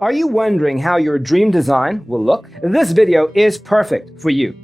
Are you wondering how your dream design will look? This video is perfect for you.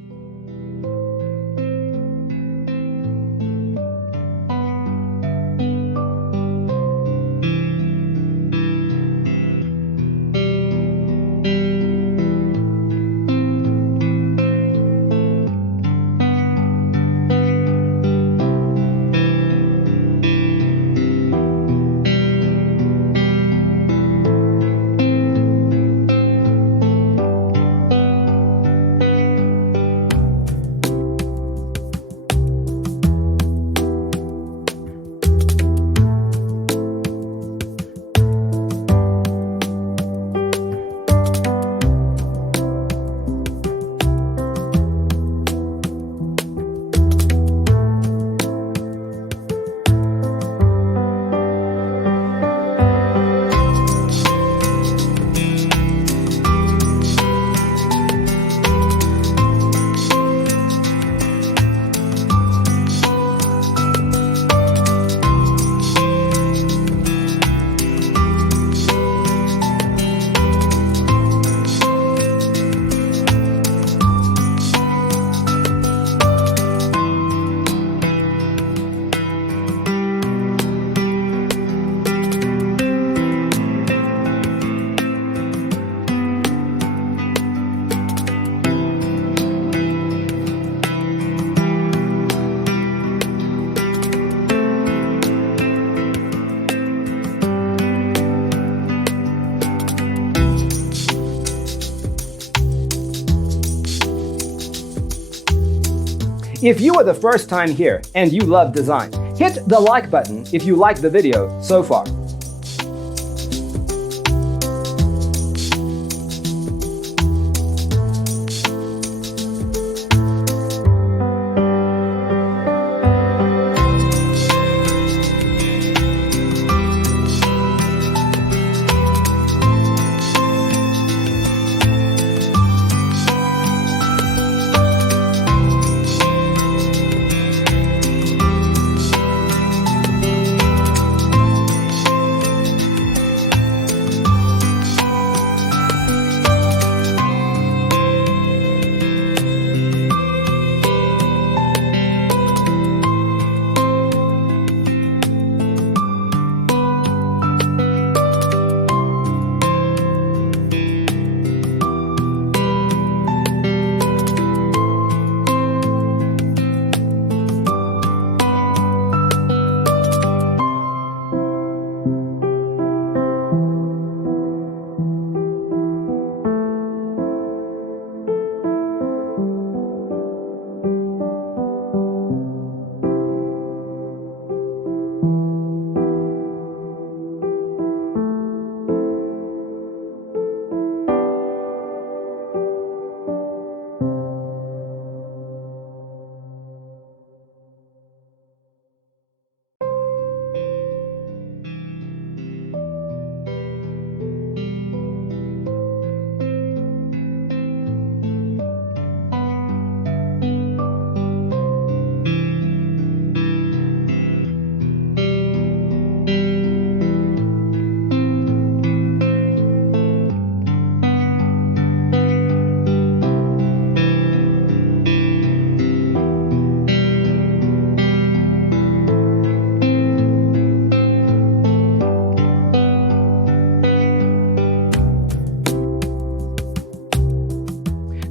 If you are the first time here and you love design, hit the like button if you like the video so far.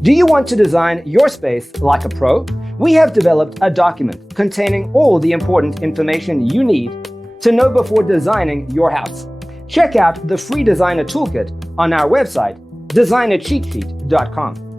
Do you want to design your space like a pro? We have developed a document containing all the important information you need to know before designing your house. Check out the free designer toolkit on our website, designercheatsheet.com.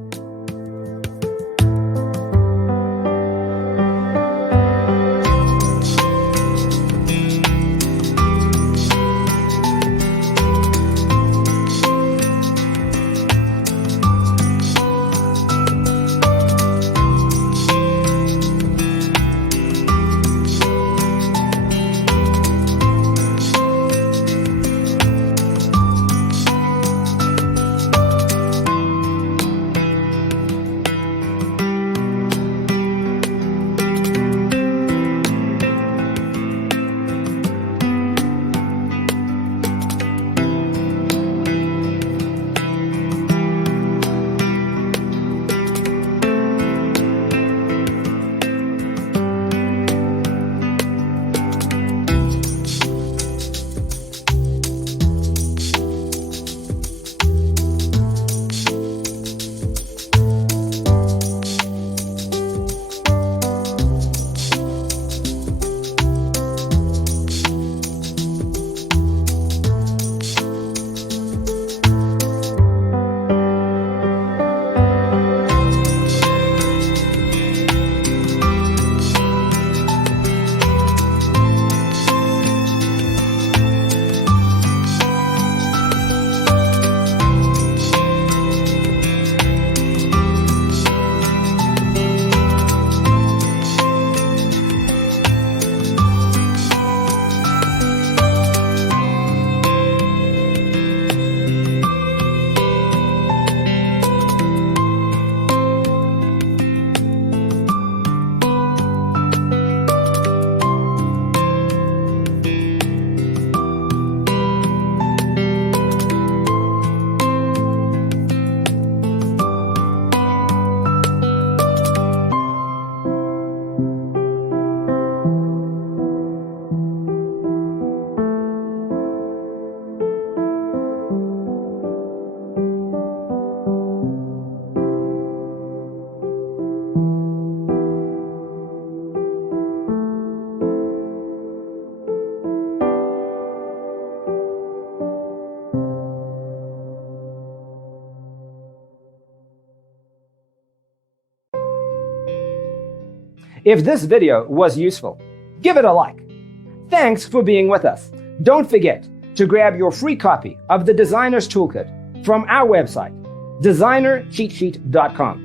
If this video was useful, give it a like. Thanks for being with us. Don't forget to grab your free copy of the Designer's Toolkit from our website, designercheatsheet.com.